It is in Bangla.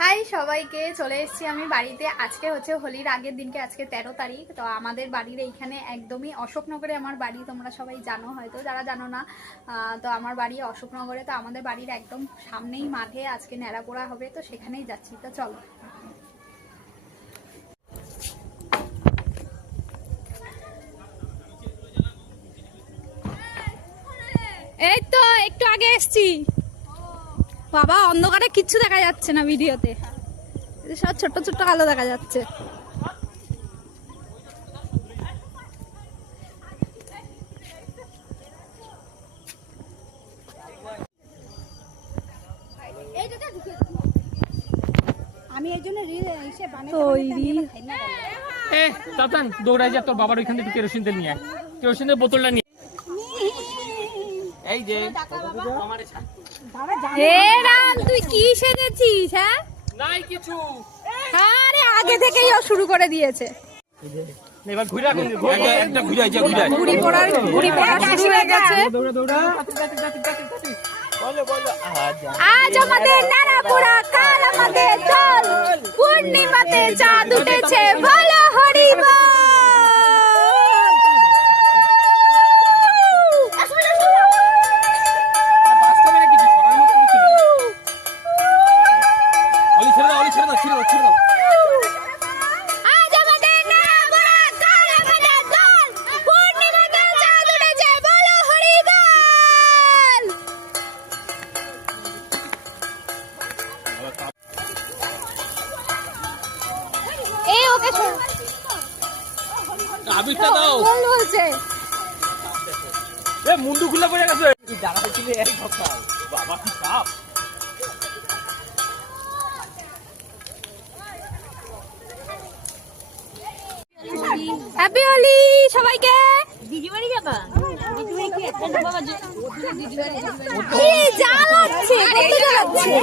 হাই সবাইকে, চলে এসেছি আমি বাড়িতে। আজকে হচ্ছে হোলির আগের দিনকে, আজকে 13 তারিখ। তো আমাদের বাড়ির এইখানে একদমই অশোকনগরে আমার বাড়ি, তোমরা সবাই জানো হয়তো, যারা জানো না তো আমার বাড়ি অশোকনগরে। তো আমাদের বাড়ির একদম সামনেই মাঠে আজকে ন্যাড়াপোড়া হবে, তো সেখানেই যাচ্ছি। তো চলো। এই তো একটু আগে এসছি বাবা, অন্ধকারে কিচ্ছু দেখা যাচ্ছে না ভিডিওতে, সব ছোট্ট ছোট্ট আলো দেখা যাচ্ছে। আমি এই জন্য দৌড়াই যা, তোর বাবার ওইখান থেকে কেরোসিন তেল নিয়ে আয়, কেরোসিনের বোতলটা নিয়ে। এই যে তুই কি সেজেছিস? হ্যাঁ নাই কিছু, আরে আগে থেকেই ও শুরু করে দিয়েছে। এবার ঘুরা একটা ঘুরাই যা, ঘুরাই ঘুড়ি পড়া শুরু হয়ে গেছে। দৌড়া দৌড়া বলো বলো। আজ আমাদের ন্যাড়াপোড়া, কাল আমাদের দোল, পূর্ণিমাতে চাঁদ উঠেছে, ভালো হরিব। আবিরটা দাও বলছে এ মুন্ডু খুলে পড়ে গেছে। দাঁড়াই ছিল এক ঘন্টা, বাবা কি চাপ। হ্যাপি হোলি সবাইকে। দিদি বাড়ি যাবা? দিদি বাড়ি কি বাবা কি জ্বালাচ্ছে, কত জ্বালাচ্ছে।